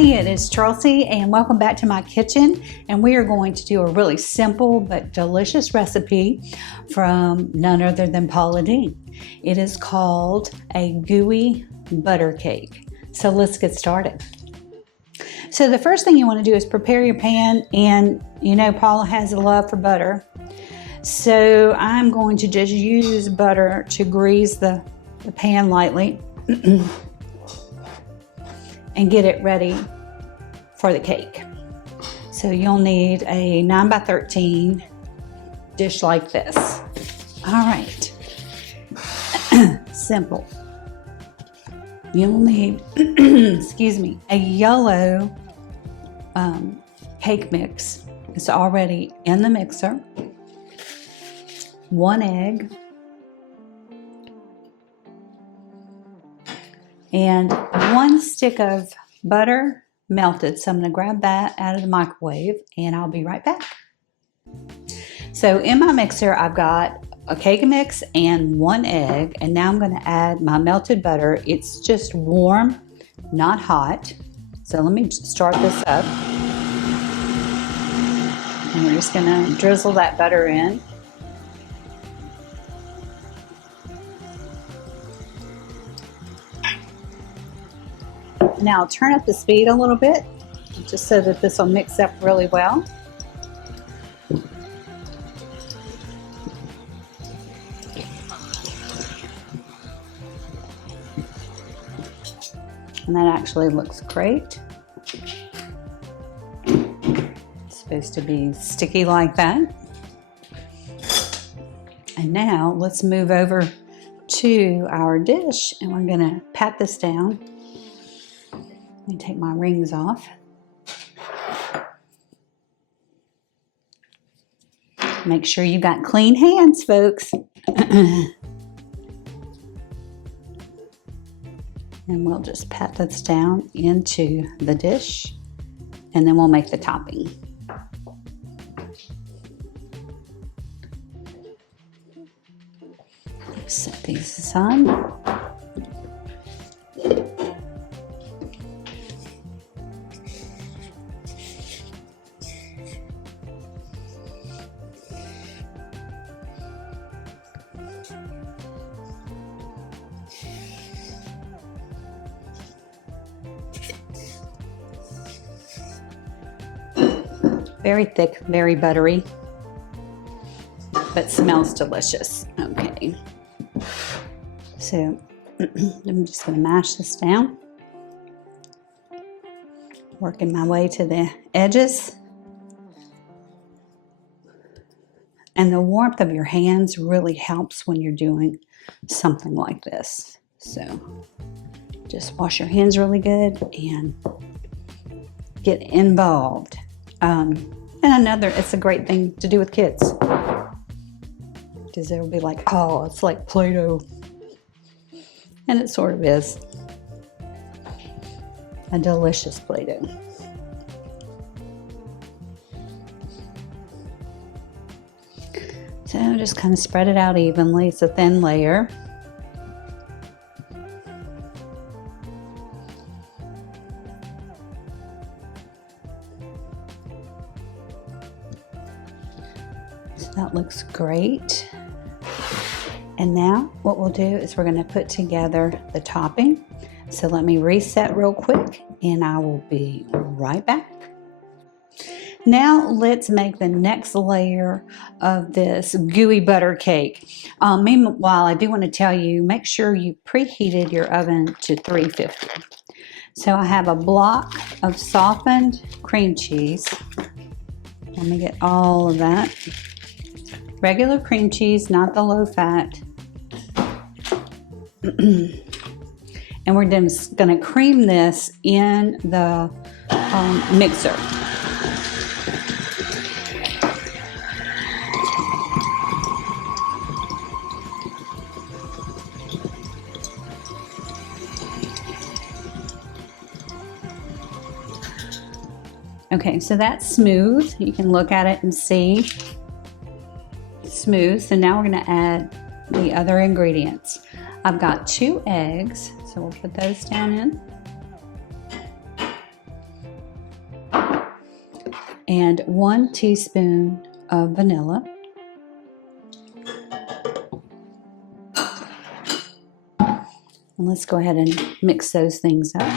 It is Chelsea and welcome back to my kitchen, and we are going to do a really simple but delicious recipe from none other than Paula Deen. It is called a gooey butter cake. So let's get started. So the first thing you want to do is prepare your pan, and you know Paula has a love for butter. So I'm going to just use butter to grease the pan lightly and get it ready for the cake. So you'll need a 9x13 dish like this. All right, simple. You'll need, excuse me, a yellow cake mix. It's already in the mixer. 1 egg. And 1 stick of butter melted. So I'm going to grab that out of the microwave and I'll be right back. So in my mixer, I've got a cake mix and 1 egg, and now I'm going to add my melted butter. It's just warm, not hot. So let me start this up. And we're just going to drizzle that butter in. Now I'll turn up the speed a little bit, just so that this will mix up really well. And that actually looks great. It's supposed to be sticky like that. And now let's move over to our dish, and we're going to pat this down. Let me take my rings off. Make sure you got clean hands, folks. And we'll just pat this down into the dish, and then we'll make the topping. Set these aside. Very thick, very buttery, but smells delicious. Okay, so I'm just going to mash this down, working my way to the edges. And the warmth of your hands really helps when you're doing something like this. So just wash your hands really good and get involved. And it's a great thing to do with kids, because they'll be like, oh, it's like Play-Doh. And it sort of is a delicious Play-Doh. So just kind of spread it out evenly. It's a thin layer. That looks great. And now what we'll do is we're going to put together the topping. So let me reset real quick and I will be right back. Now let's make the next layer of this gooey butter cake. Meanwhile, I do want to tell you, make sure you preheated your oven to 350. So I have a block of softened cream cheese. Let me get all of that. Regular cream cheese, not the low fat. And we're just going to cream this in the mixer. Okay, so that's smooth. You can look at it and see it's smooth. So now we're going to add the other ingredients. I've got 2 eggs, so we'll put those down in. And 1 teaspoon of vanilla. And let's go ahead and mix those things up.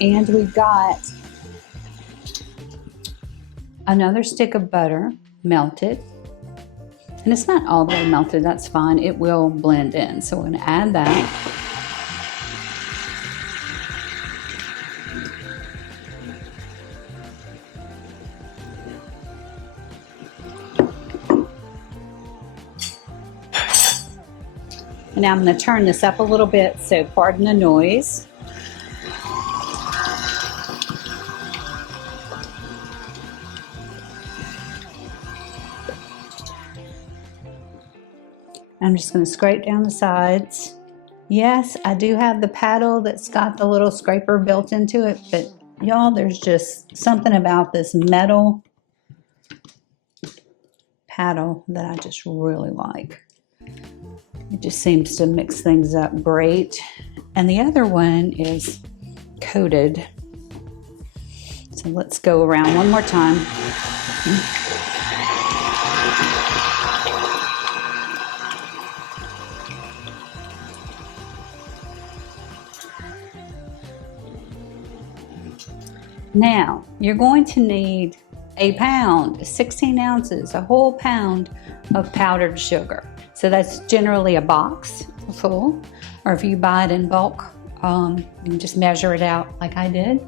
And we've got another stick of butter melted. And it's not all the way melted, that's fine. It will blend in. So we're going to add that. And now I'm going to turn this up a little bit, so pardon the noise. I'm just going to scrape down the sides. Yes, I do have the paddle that's got the little scraper built into it, but y'all, there's just something about this metal paddle that I just really like. It just seems to mix things up great. And the other one is coated. So let's go around one more time. Now, you're going to need a pound, 16 ounces, a whole pound of powdered sugar. So that's generally a box full, or if you buy it in bulk, you can just measure it out like I did.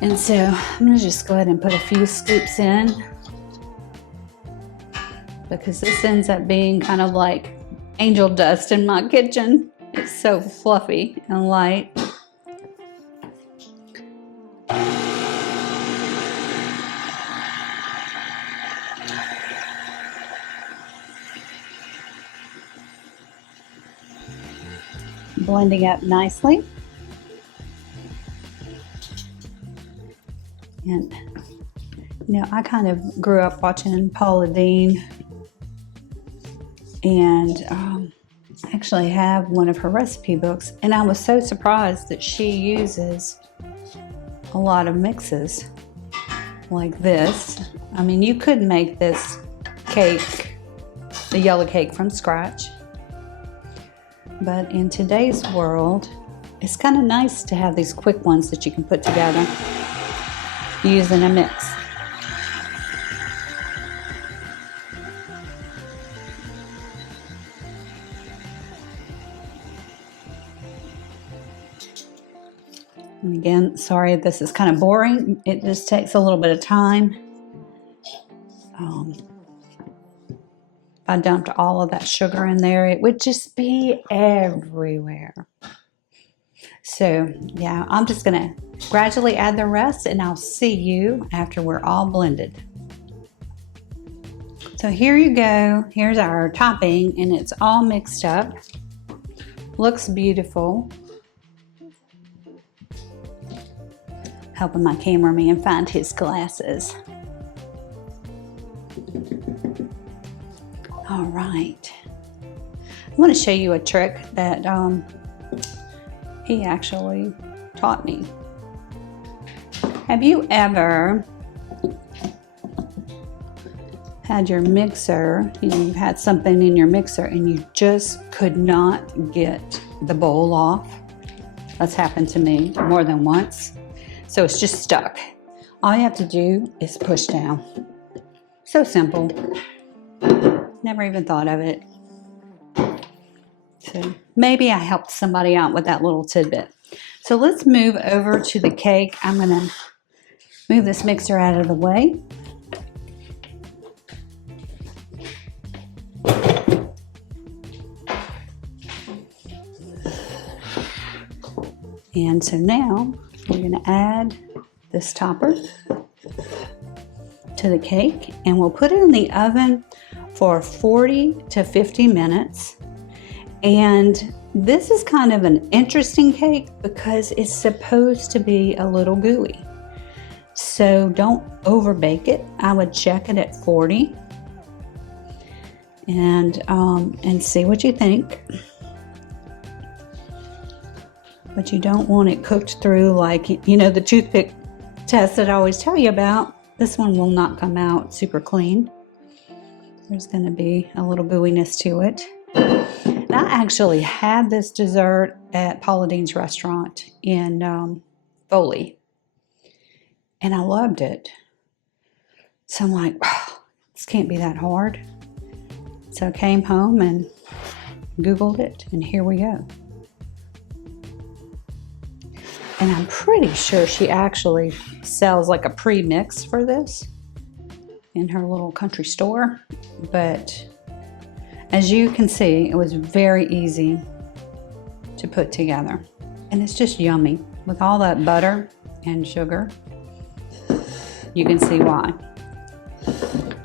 And so I'm gonna just go ahead and put a few scoops in, because this ends up being kind of like angel dust in my kitchen. It's so fluffy and light. Blending up nicely. And you know, I kind of grew up watching Paula Deen, and actually have one of her recipe books, and I was so surprised that she uses a lot of mixes like this. I mean, you could make this cake, the yellow cake, from scratch. But in today's world, it's kind of nice to have these quick ones that you can put together using a mix. And again, sorry if this is kind of boring. It just takes a little bit of time. If I dumped all of that sugar in there, it would just be everywhere. So yeah, I'm just gonna gradually add the rest, and I'll see you after we're all blended. So here you go. Here's our topping, and it's all mixed up. Looks beautiful. Helping my cameraman find his glasses. All right. I want to show you a trick that he actually taught me. Have you ever had your mixer, you've had something in your mixer and you just could not get the bowl off? That's happened to me more than once. So it's just stuck. All you have to do is push down. So simple. Never even thought of it. So maybe I helped somebody out with that little tidbit. So let's move over to the cake. I'm gonna move this mixer out of the way. And so now we're gonna add this topper. to the cake, and we'll put it in the oven for 40 to 50 minutes. And this is kind of an interesting cake because it's supposed to be a little gooey. So don't over bake it. I would check it at 40 and see what you think. But you don't want it cooked through like, you know, the toothpick test that I always tell you about. This one will not come out super clean. There's going to be a little gooiness to it. And I actually had this dessert at Paula Deen's restaurant in Foley, and I loved it. So I'm like, oh, this can't be that hard. So I came home and Googled it, and here we go. And I'm pretty sure she actually sells like a pre-mix for this in her little country store. But as you can see, it was very easy to put together. And it's just yummy with all that butter and sugar. You can see why.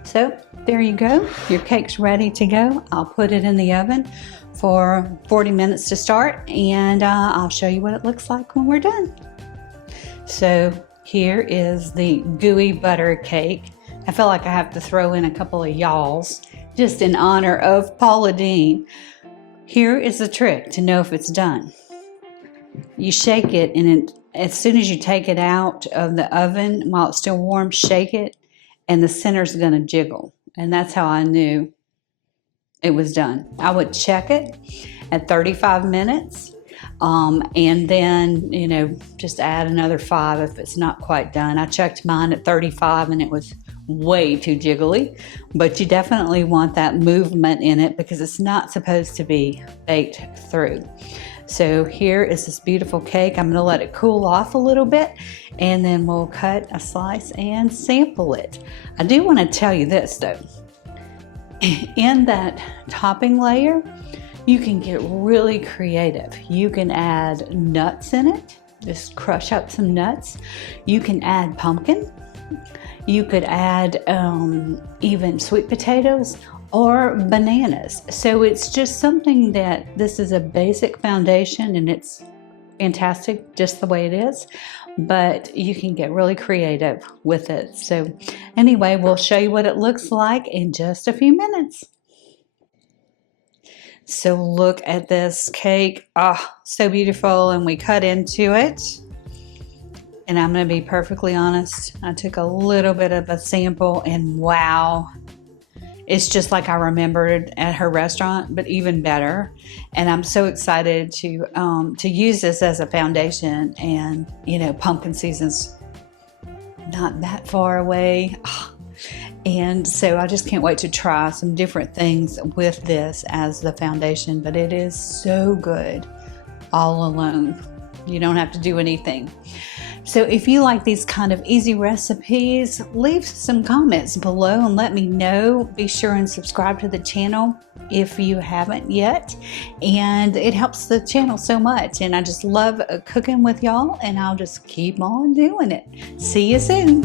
So there you go. Your cake's ready to go. I'll put it in the oven for 40 minutes to start, and I'll show you what it looks like when we're done. So here is the Gooey Butter Cake. I feel like I have to throw in a couple of y'alls just in honor of Paula Deen. Here is the trick to know if it's done. You shake it, and as soon as you take it out of the oven while it's still warm, shake it, and the center's gonna jiggle. And that's how I knew it was done. I would check it at 35 minutes and then, you know, just add another 5 if it's not quite done. I checked mine at 35 and it was way too jiggly, but you definitely want that movement in it because it's not supposed to be baked through. So here is this beautiful cake. I'm gonna let it cool off a little bit, and then we'll cut a slice and sample it. I do want to tell you this though. In that topping layer, you can get really creative. You can add nuts in it. Just crush up some nuts. You can add pumpkin. You could add even sweet potatoes or bananas. So it's just something that this is a basic foundation, and it's fantastic just the way it is, but you can get really creative with it. So anyway, we'll show you what it looks like in just a few minutes. So look at this cake. Oh, so beautiful. And we cut into it. And I'm going to be perfectly honest, I took a little bit of a sample, and wow, it's just like I remembered at her restaurant, but even better. And I'm so excited to use this as a foundation. And you know, pumpkin season's not that far away. And so I just can't wait to try some different things with this as the foundation. But it is so good all alone. You don't have to do anything. So if you like these kind of easy recipes, leave some comments below and let me know. Be sure and subscribe to the channel if you haven't yet. And it helps the channel so much. And I just love cooking with y'all, and I'll just keep on doing it. See you soon.